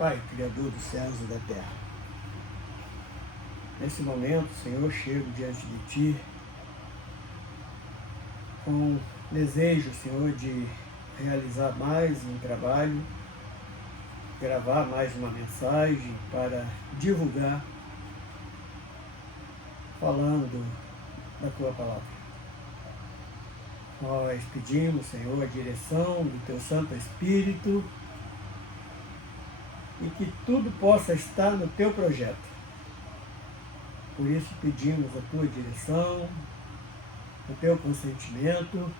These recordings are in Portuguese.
Pai, Criador dos céus e da terra. Nesse momento, Senhor, chego diante de Ti com desejo, Senhor, de realizar mais um trabalho, gravar mais uma mensagem para divulgar, falando da Tua palavra. Nós pedimos, Senhor, a direção do Teu Santo Espírito e que tudo possa estar no Teu projeto. Por isso pedimos a Tua direção, o Teu consentimento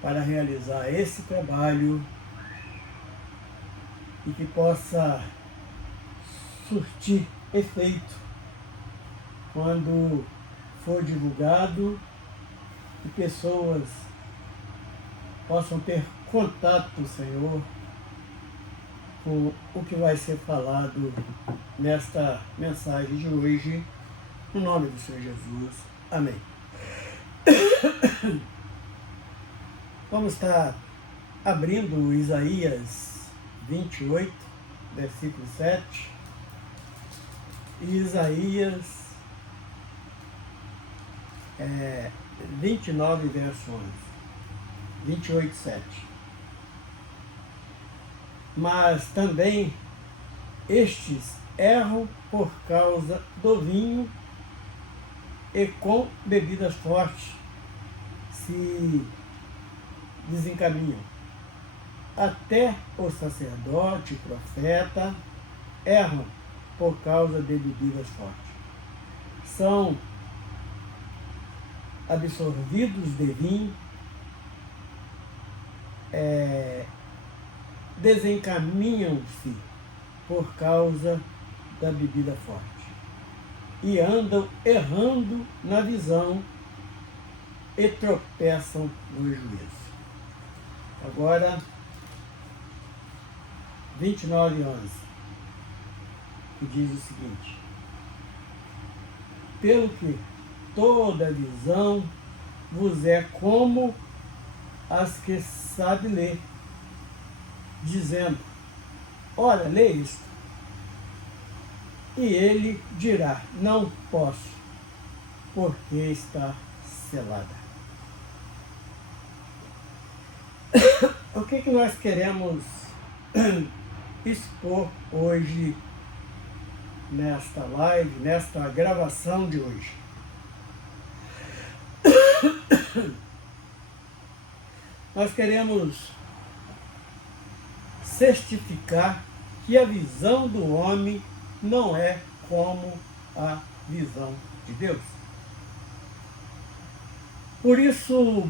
para realizar esse trabalho e que possa surtir efeito quando for divulgado e pessoas possam ter contato, Senhor, com o que vai ser falado nesta mensagem de hoje, no nome do Senhor Jesus. Amém. Vamos estar abrindo Isaías 28, versículo 7, e Isaías 29, verso 11, 28, 7. Mas também estes erram por causa do vinho e com bebidas fortes se desencaminham. Até o sacerdote e profeta erram por causa de bebidas fortes. São absorvidos de vinho, desencaminham-se por causa da bebida forte e andam errando na visão e tropeçam no juízo. Agora, 29, 11, que diz o seguinte: pelo que toda visão vos é como as que sabe ler, dizendo, ora, lê isto. E ele dirá, não posso, porque está selada. O que nós queremos expor hoje nesta live, nesta gravação de hoje? Nós queremos certificar que a visão do homem não é como a visão de Deus. Por isso,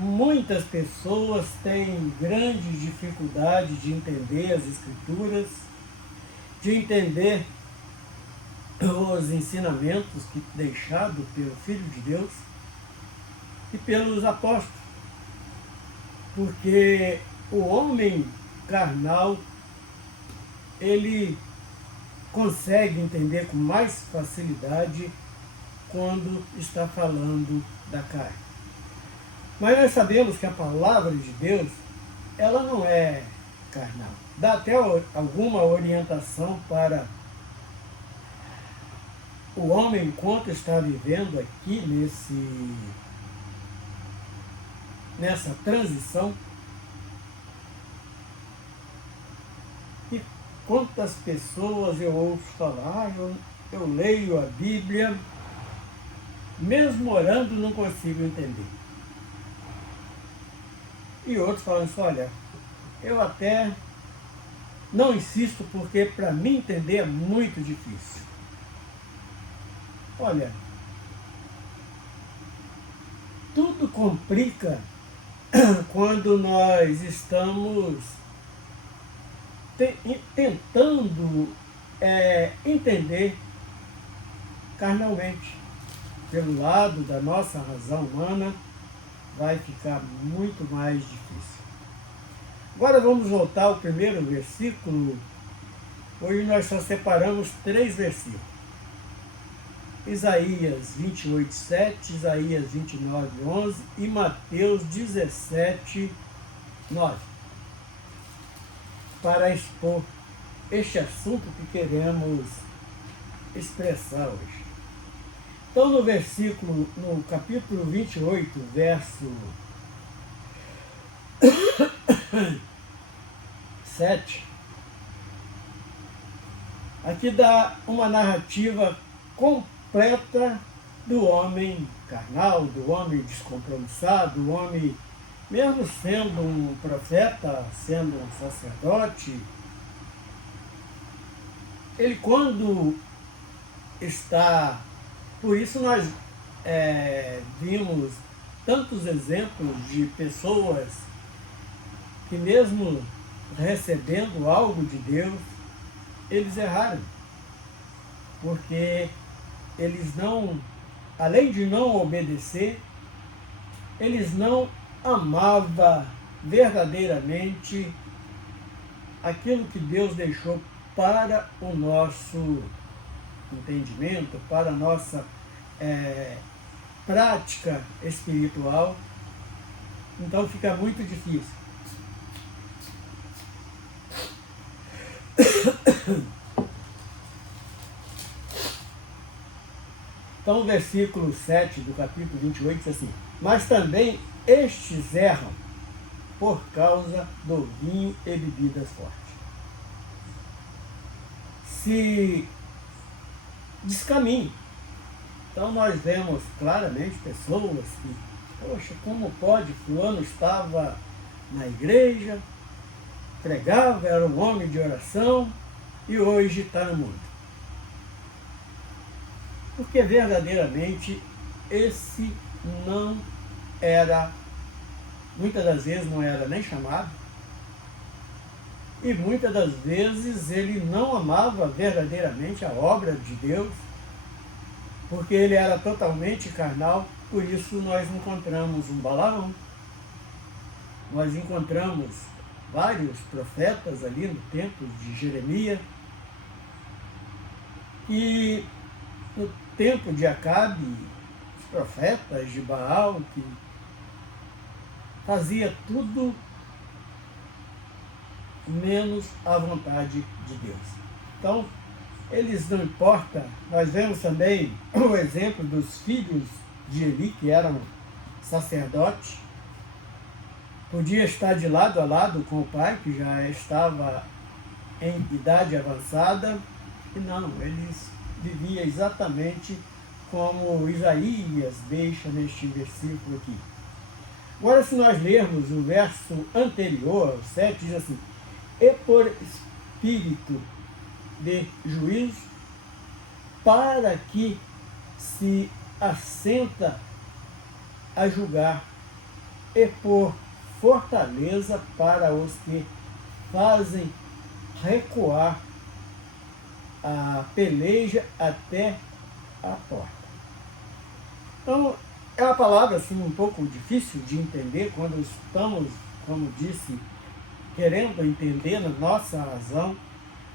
muitas pessoas têm grande dificuldade de entender as Escrituras, de entender os ensinamentos deixados pelo Filho de Deus e pelos apóstolos, porque o homem carnal, ele consegue entender com mais facilidade quando está falando da carne. Mas nós sabemos que a palavra de Deus, ela não é carnal. Dá até alguma orientação para o homem enquanto está vivendo aqui nessa transição. E quantas pessoas eu ouço falar, eu leio a Bíblia, mesmo orando não consigo entender. E outros falam assim, olha, eu até não insisto porque para mim entender é muito difícil. Olha, tudo complica quando nós estamos tentando entender carnalmente. Pelo lado da nossa razão humana, vai ficar muito mais difícil. Agora vamos voltar ao primeiro versículo. Hoje nós só separamos 3 versículos. Isaías 28, 7, Isaías 29, 11 e Mateus 17, 9. para expor este assunto que queremos expressar hoje. Então, no capítulo 28, verso 7, aqui dá uma narrativa completa do homem carnal, do homem descompromissado, do homem, mesmo sendo um profeta, sendo um sacerdote, ele quando está... Por isso nós vimos tantos exemplos de pessoas que mesmo recebendo algo de Deus, eles erraram. Porque eles não, além de não obedecer, eles não amavam verdadeiramente aquilo que Deus deixou para o nosso entendimento, para a nossa prática espiritual. Então fica muito difícil. Então o versículo 7 do capítulo 28 diz assim: mas também estes erram por causa do vinho e bebidas fortes. Se descaminham. Então nós vemos claramente pessoas que, poxa, como pode? Fulano estava na igreja, pregava, era um homem de oração e hoje está no mundo. Porque verdadeiramente esse não era, muitas das vezes não era nem chamado, e muitas das vezes ele não amava verdadeiramente a obra de Deus, porque ele era totalmente carnal. Por isso nós encontramos um Balaão, nós encontramos vários profetas ali no tempo de Jeremias, e no tempo de Acabe, os profetas de Baal, que fazia tudo menos a vontade de Deus. Então, eles não importam. Nós vemos também o exemplo dos filhos de Eli, que eram sacerdotes, podia estar de lado a lado com o pai, que já estava em idade avançada, e não, eles viviam exatamente como Isaías deixa neste versículo aqui. Agora, se nós lermos o verso anterior, o 7, diz assim: e por espírito de juízo, para que se assenta a julgar, e por fortaleza para os que fazem recuar a peleja até a porta. Então, é uma palavra assim, um pouco difícil de entender quando estamos, como disse, querendo entender na nossa razão,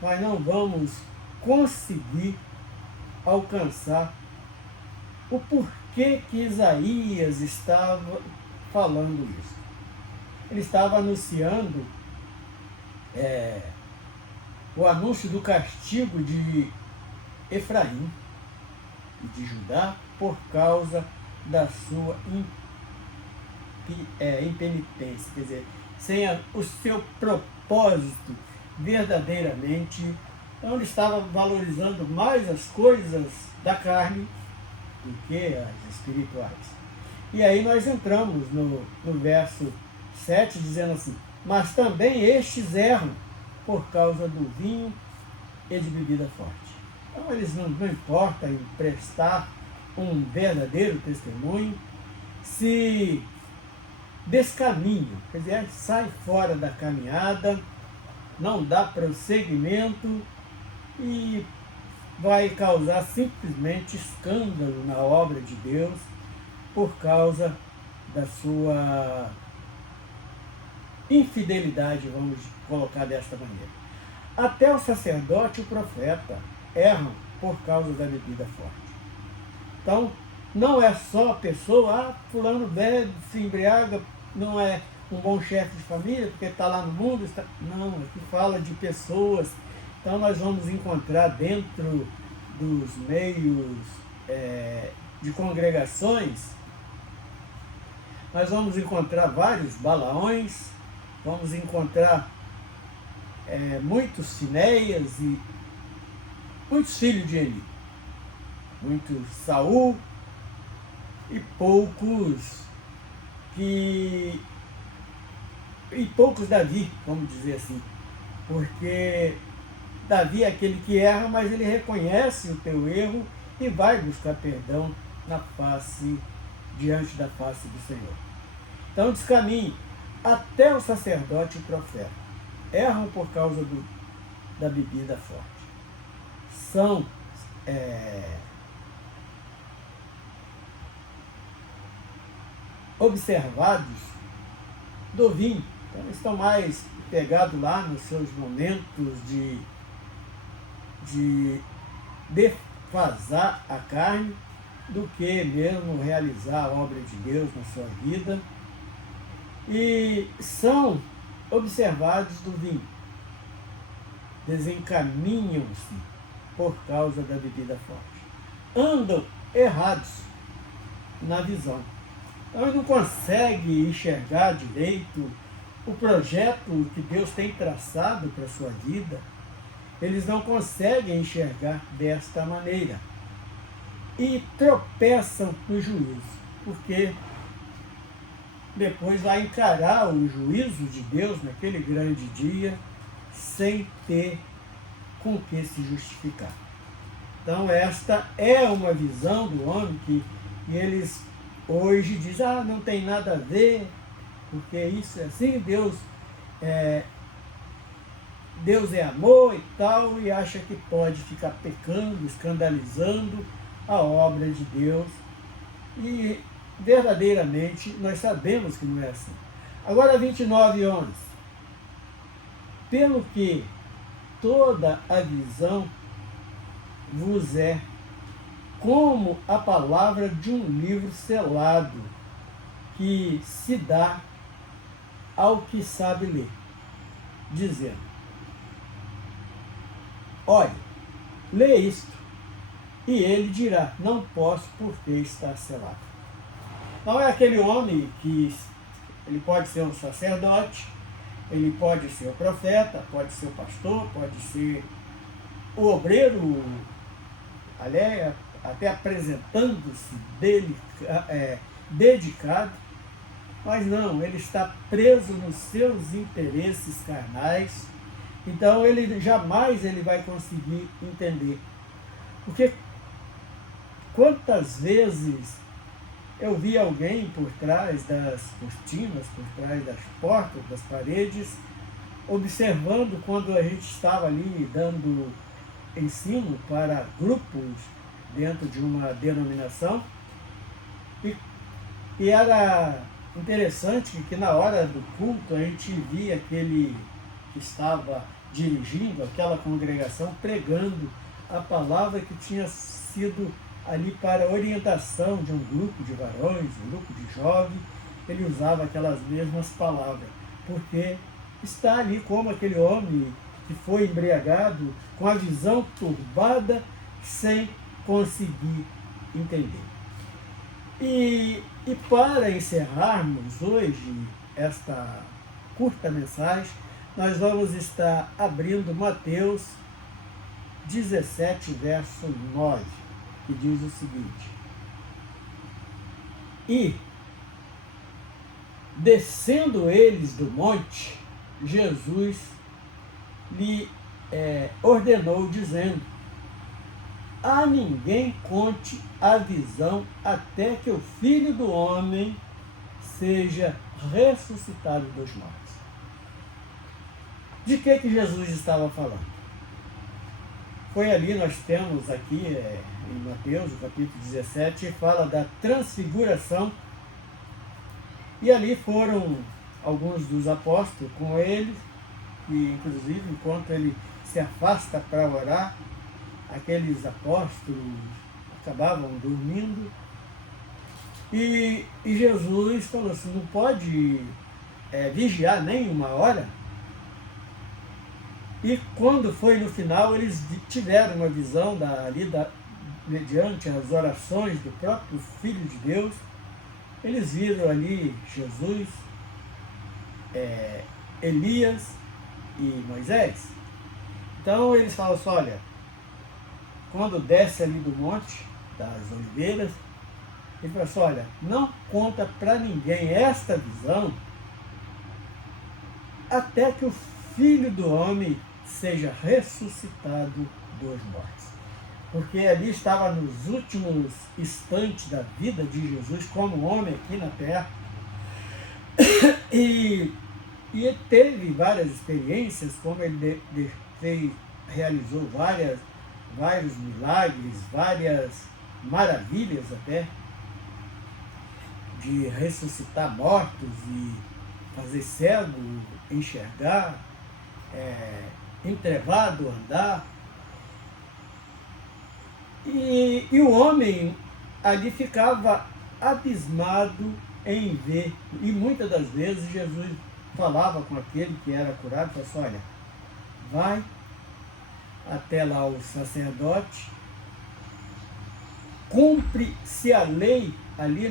nós não vamos conseguir alcançar o porquê que Isaías estava falando isso. Ele estava anunciando o anúncio do castigo de Efraim e de Judá por causa da sua impenitência, quer dizer, sem o seu propósito verdadeiramente. Então ele estava valorizando mais as coisas da carne do que as espirituais. E aí nós entramos no verso 7, dizendo assim: mas também estes erram por causa do vinho e de bebida forte. Então eles não importam em prestar um verdadeiro testemunho, se descaminham, quer dizer, sai fora da caminhada, não dá prosseguimento e vai causar simplesmente escândalo na obra de Deus por causa da sua infidelidade, vamos colocar desta maneira. Até o sacerdote e o profeta erram por causa da bebida forte. Então, não é só a pessoa, fulano bebe, se embriaga, não é um bom chefe de família, porque está lá no mundo. Não, aqui fala de pessoas. Então nós vamos encontrar dentro dos meios de congregações, nós vamos encontrar vários Balaões, vamos encontrar muitos Finéias e muitos filhos de Eli, muitos Saul e poucos Davi, vamos dizer assim, porque Davi é aquele que erra, mas ele reconhece o teu erro e vai buscar perdão diante da face do Senhor. Então descaminhe até o sacerdote e o profeta. Erram por causa da bebida forte. São observados do vinho. Então estão mais pegados lá nos seus momentos de defasar a carne do que mesmo realizar a obra de Deus na sua vida. E são observados do vinho. Desencaminham-se por causa da bebida forte. Andam errados na visão. Então ele não consegue enxergar direito o projeto que Deus tem traçado para a sua vida. Eles não conseguem enxergar desta maneira. E tropeçam no juízo, porque depois vai encarar o juízo de Deus naquele grande dia sem ter com que se justificar. Então esta é uma visão do homem que eles hoje dizem, não tem nada a ver, porque isso é assim, Deus é amor e tal, e acha que pode ficar pecando, escandalizando a obra de Deus. E verdadeiramente nós sabemos que não é assim. Agora 29:11. Pelo que toda a visão vos é como a palavra de um livro selado, que se dá ao que sabe ler, dizendo: olha, lê isto. E ele dirá: não posso, porque está selado. Não é aquele homem que ele pode ser um sacerdote, ele pode ser o profeta, pode ser o pastor, pode ser o obreiro, até apresentando-se dedicado, mas não, ele está preso nos seus interesses carnais. Então jamais ele vai conseguir entender. Porque quantas vezes eu vi alguém por trás das cortinas, por trás das portas, das paredes, observando quando a gente estava ali dando ensino para grupos dentro de uma denominação, e era interessante que na hora do culto a gente via aquele que estava dirigindo aquela congregação pregando a palavra que tinha sido ali para orientação de um grupo de varões, um grupo de jovens. Ele usava aquelas mesmas palavras, porque está ali como aquele homem que foi embriagado, com a visão turbada, sem conseguir entender. E para encerrarmos hoje esta curta mensagem, nós vamos estar abrindo Mateus 17, verso 9, que diz o seguinte: e, descendo eles do monte, Jesus lhe ordenou, dizendo: a ninguém conte a visão até que o Filho do Homem seja ressuscitado dos mortos. De que Jesus estava falando? Foi ali, nós temos aqui em Mateus, no capítulo 17, fala da transfiguração, e ali foram alguns dos apóstolos com ele, e inclusive enquanto ele se afasta para orar, aqueles apóstolos acabavam dormindo, e Jesus falou assim: não pode vigiar nem uma hora. E quando foi no final, eles tiveram uma visão mediante as orações do próprio Filho de Deus. Eles viram ali Jesus, Elias e Moisés. Então eles falam assim, olha, quando desce ali do Monte das Oliveiras, ele fala assim, olha, não conta para ninguém esta visão até que o Filho do Homem seja ressuscitado dos mortos. Porque ali estava nos últimos instantes da vida de Jesus como homem aqui na terra. E teve várias experiências, como ele realizou vários milagres, várias maravilhas até, de ressuscitar mortos e fazer cego enxergar, entrevado andar. E o homem ali ficava abismado em ver. E muitas das vezes Jesus falava com aquele que era curado, falava assim, olha, vai até lá o sacerdote, cumpre-se a lei ali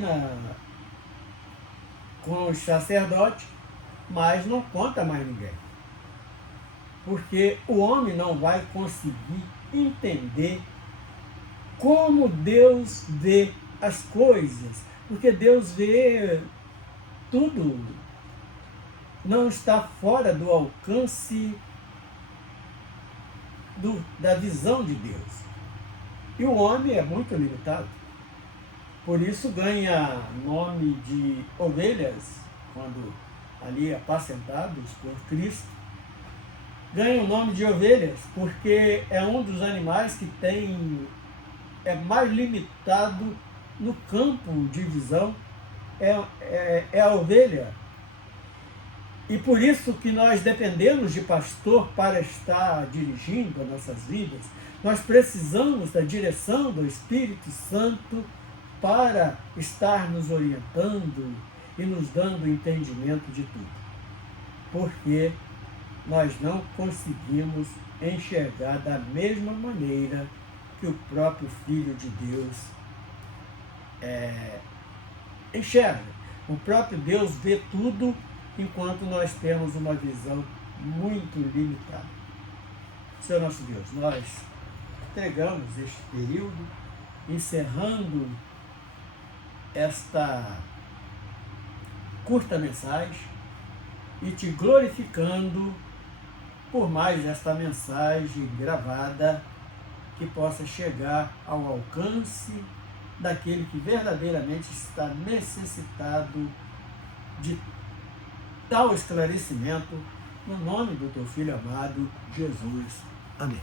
com os sacerdotes, mas não conta mais ninguém. Porque o homem não vai conseguir entender como Deus vê as coisas. Porque Deus vê tudo. Não está fora do alcance da visão de Deus. E o homem é muito limitado. Por isso ganha nome de ovelhas, quando ali apacentados por Cristo. Ganha o nome de ovelhas, porque é um dos animais que é mais limitado no campo de visão, é a ovelha. E por isso que nós dependemos de pastor para estar dirigindo as nossas vidas. Nós precisamos da direção do Espírito Santo para estar nos orientando e nos dando entendimento de tudo. Porque nós não conseguimos enxergar da mesma maneira que o próprio Filho de Deus enxerga. O próprio Deus vê tudo, enquanto nós temos uma visão muito limitada. Senhor nosso Deus, nós entregamos este período, encerrando esta curta mensagem e te glorificando por mais esta mensagem gravada que possa chegar ao alcance daquele que verdadeiramente está necessitado de tal esclarecimento, no nome do teu Filho amado, Jesus. Amém.